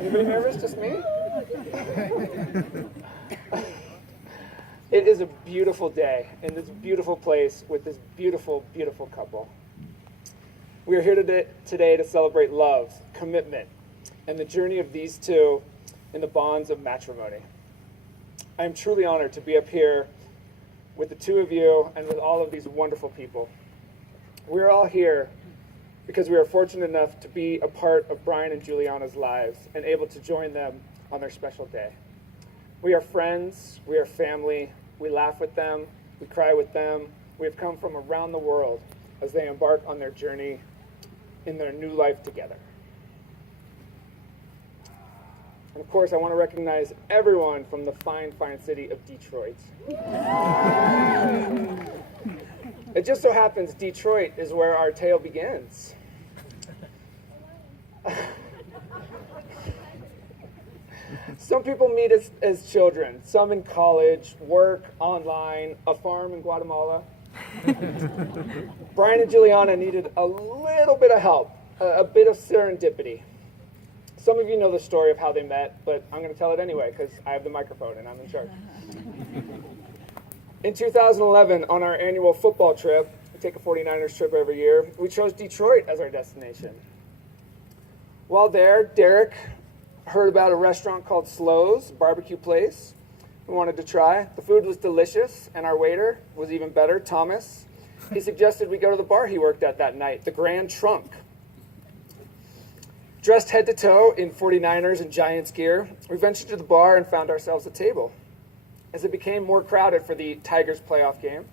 Anybody nervous? Just me? It is a beautiful day in this beautiful place with this beautiful, beautiful couple. We are here today to celebrate love, commitment, and the journey of these two in the bonds of matrimony. I am truly honored to be up here with the two of you and with all of these wonderful people. We are all here because we are fortunate enough to be a part of Brian and Julianna's lives and able to join them on their special day. We are friends, we are family, we laugh with them, we cry with them. We have come from around the world as they embark on their journey in their new life together. And of course, I want to recognize everyone from the fine, fine city of Detroit. It just so happens Detroit is where our tale begins. Some people meet as children, some in college, work, online, a farm in Guatemala. Brian and Julianna needed a little bit of help, a bit of serendipity. Some of you know the story of how they met, but I'm going to tell it anyway because I have the microphone and I'm in charge. In 2011, on our annual football trip, we take a 49ers trip every year, we chose Detroit as our destination. While there, Derek heard about a restaurant called Slo's barbecue place. We wanted to try. The food was delicious, and our waiter was even better, Thomas. He suggested we go to the bar he worked at that night, the Grand Trunk. Dressed head to toe in 49ers and Giants gear, we ventured to the bar and found ourselves a table. As it became more crowded for the Tigers playoff game,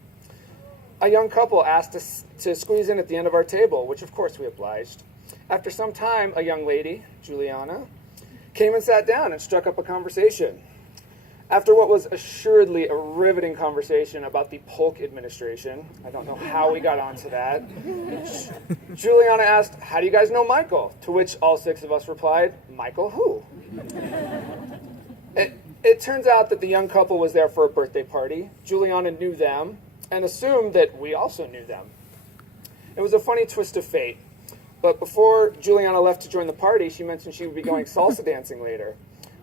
a young couple asked us to squeeze in at the end of our table, which of course we obliged. After some time, a young lady, Julianna, came and sat down and struck up a conversation. After what was assuredly a riveting conversation about the Polk administration, I don't know how we got onto that, Julianna asked, "How do you guys know Michael?" To which all six of us replied, "Michael who?" It turns out that the young couple was there for a birthday party. Julianna knew them and assumed that we also knew them. It was a funny twist of fate. But before Julianna left to join the party, she mentioned she would be going salsa dancing later.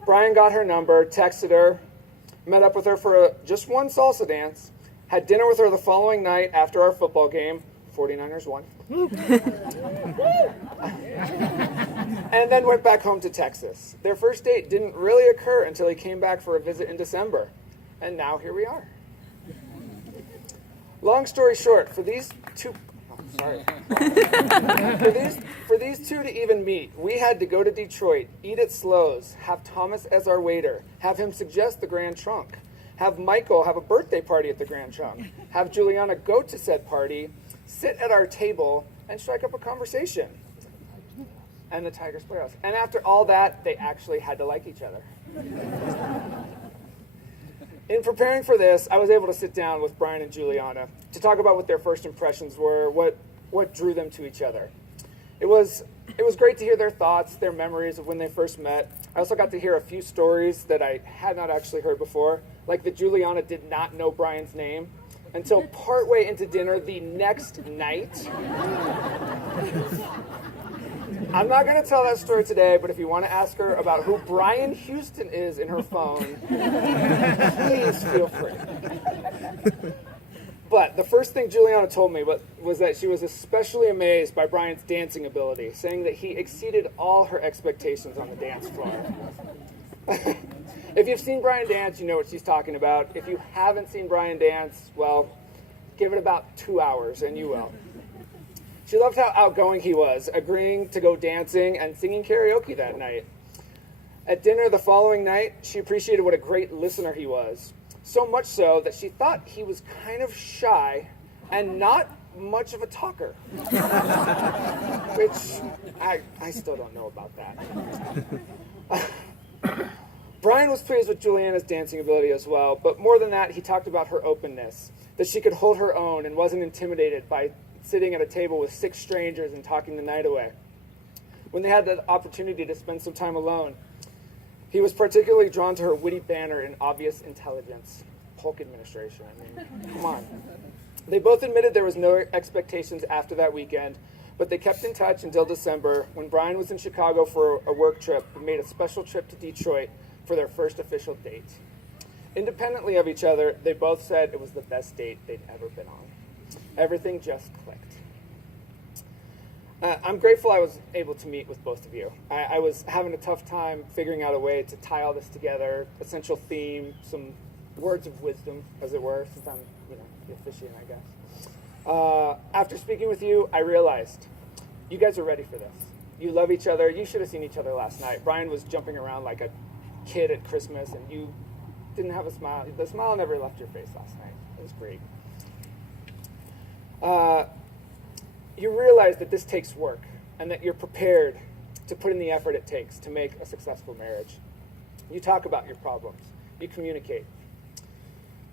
Brian got her number, texted her, met up with her for just one salsa dance, had dinner with her the following night after our football game. 49ers won. And then went back home to Texas. Their first date didn't really occur until he came back for a visit in December. And now here we are. Long story short, for these two to even meet, we had to go to Detroit, eat at Slo's, have Thomas as our waiter, have him suggest the Grand Trunk, have Michael have a birthday party at the Grand Trunk, have Julianna go to said party, sit at our table, and strike up a conversation. And the Tigers playoffs. And after all that, they actually had to like each other. In preparing for this, I was able to sit down with Brian and Julianna to talk about what their first impressions were, what drew them to each other. It was great to hear their thoughts, their memories of when they first met. I also got to hear a few stories that I had not actually heard before, like that Julianna did not know Brian's name until partway into dinner the next night. I'm not going to tell that story today, but if you want to ask her about who Brian Houston is in her phone, please feel free. But the first thing Julianna told me was that she was especially amazed by Brian's dancing ability, saying that he exceeded all her expectations on the dance floor. If you've seen Brian dance, you know what she's talking about. If you haven't seen Brian dance, well, give it about 2 hours and you will. She loved how outgoing he was, agreeing to go dancing and singing karaoke that night. At dinner the following night, she appreciated what a great listener he was. So much so that she thought he was kind of shy and not much of a talker. Which I still don't know about that. Brian was pleased with Julianna's dancing ability as well, but more than that, he talked about her openness, that she could hold her own and wasn't intimidated by sitting at a table with 6 strangers and talking the night away. When they had the opportunity to spend some time alone, he was particularly drawn to her witty banter and obvious intelligence. Polk administration, I mean, come on. They both admitted there was no expectations after that weekend, But they kept in touch until December when Brian was in Chicago for a work trip and made a special trip to Detroit for their first official date. Independently of each other, they both said it was the best date they'd ever been on. Everything just clicked. I'm grateful I was able to meet with both of you. I was having a tough time figuring out a way to tie all this together, a central theme, some words of wisdom, as it were, since I'm, the officiant, I guess. After speaking with you, I realized you guys are ready for this. You love each other. You should have seen each other last night. Brian was jumping around like a kid at Christmas, and you didn't have a smile. The smile never left your face last night. It was great. You realize that this takes work and that you're prepared to put in the effort it takes to make a successful marriage. You talk about your problems. You communicate.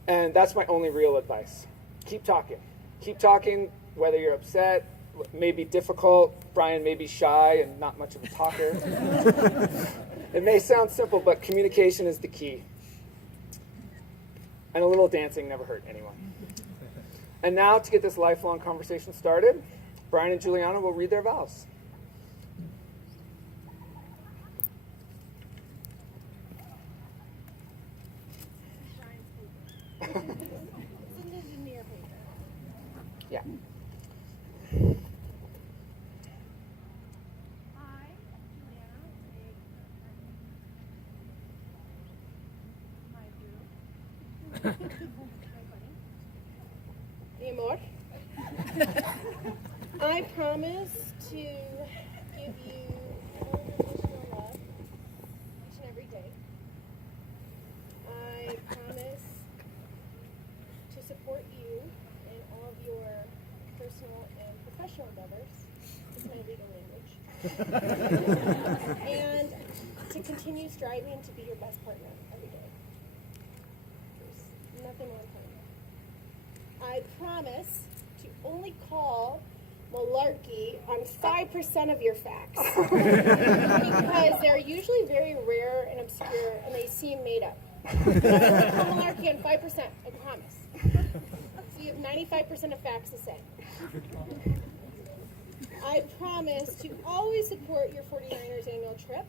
And that's my only real advice. Keep talking. Keep talking whether you're upset, may be difficult. Brian may be shy and not much of a talker. It may sound simple, but communication is the key. And a little dancing never hurt anyone. And now, to get this lifelong conversation started, Brian and Julianna will read their vows. Yeah. Mi amor, I promise to give you unconditional love each and every day. I promise to support you in all of your personal and professional endeavors. Is my legal language. And to continue striving to be your best partner every day. There's nothing more important. I promise to only call malarkey on 5% of your facts. Because they're usually very rare and obscure and they seem made up. But I only call malarkey on 5%, I promise. So you have 95% of facts to say. I promise to always support your 49ers annual trip.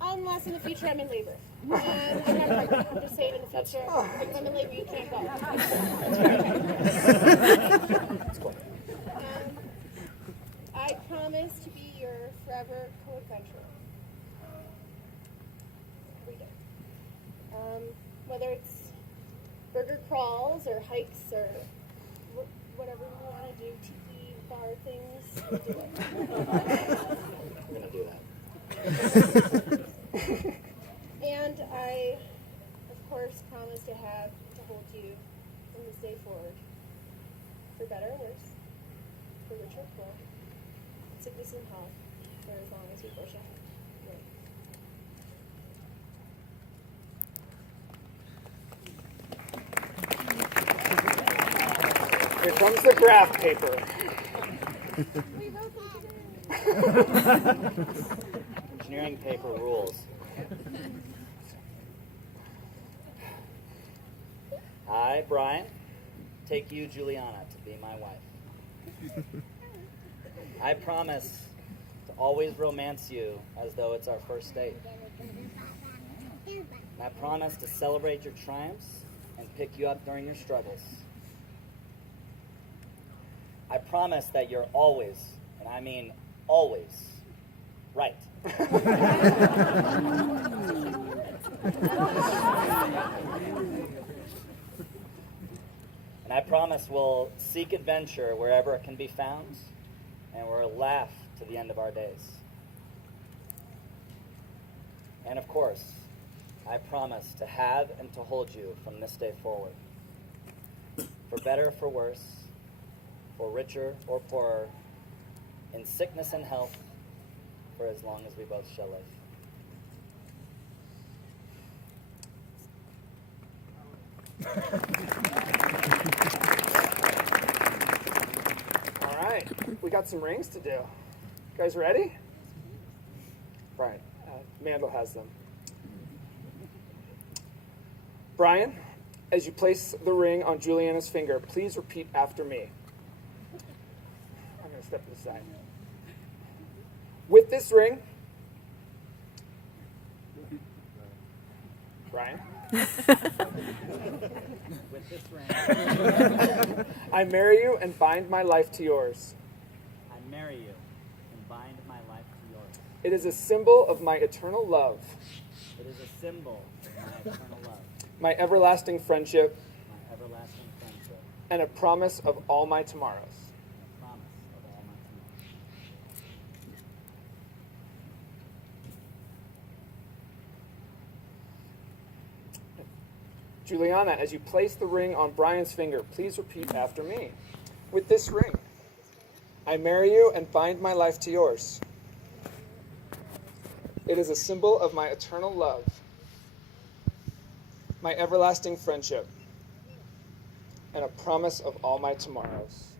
Unless in the future I'm in labor. And I'm not pregnant. I'm just saying in the future, if I'm in labor, you can't go. I promise to be your forever co-adventurer. Every day. Whether it's burger crawls or hikes or whatever you want to do, tiki bar things, we'll do it. We're going to do that. And I, of course, promise to hold you from this day forward, for better or worse, for richer or poor, sickness and health, for as long as we both shall live. Here comes the graph paper. We wrote these. Engineering paper rules. I, Brian, take you, Julianna, to be my wife. I promise to always romance you as though it's our first date. And I promise to celebrate your triumphs and pick you up during your struggles. I promise that you're always, and I mean always, right. And I promise we'll seek adventure wherever it can be found, and we'll laugh to the end of our days. And of course, I promise to have and to hold you from this day forward. For better or for worse, for richer or poorer, in sickness and health, for as long as we both shall live. All right, we got some rings to do. You guys ready? Brian, Mandel has them. Brian, as you place the ring on Julianna's finger, please repeat after me. I'm going to step to the side. With this ring, Brian, With this ring, I marry you and bind my life to yours. I marry you and bind my life to yours. It is a symbol of my eternal love, It is a symbol of my eternal love, my everlasting friendship, my everlasting friendship, and a promise of all my tomorrows. and a promise of all my tomorrows. Julianna, as you place the ring on Brian's finger, please repeat after me. With this ring, I marry you and bind my life to yours. It is a symbol of my eternal love, my everlasting friendship, and a promise of all my tomorrows.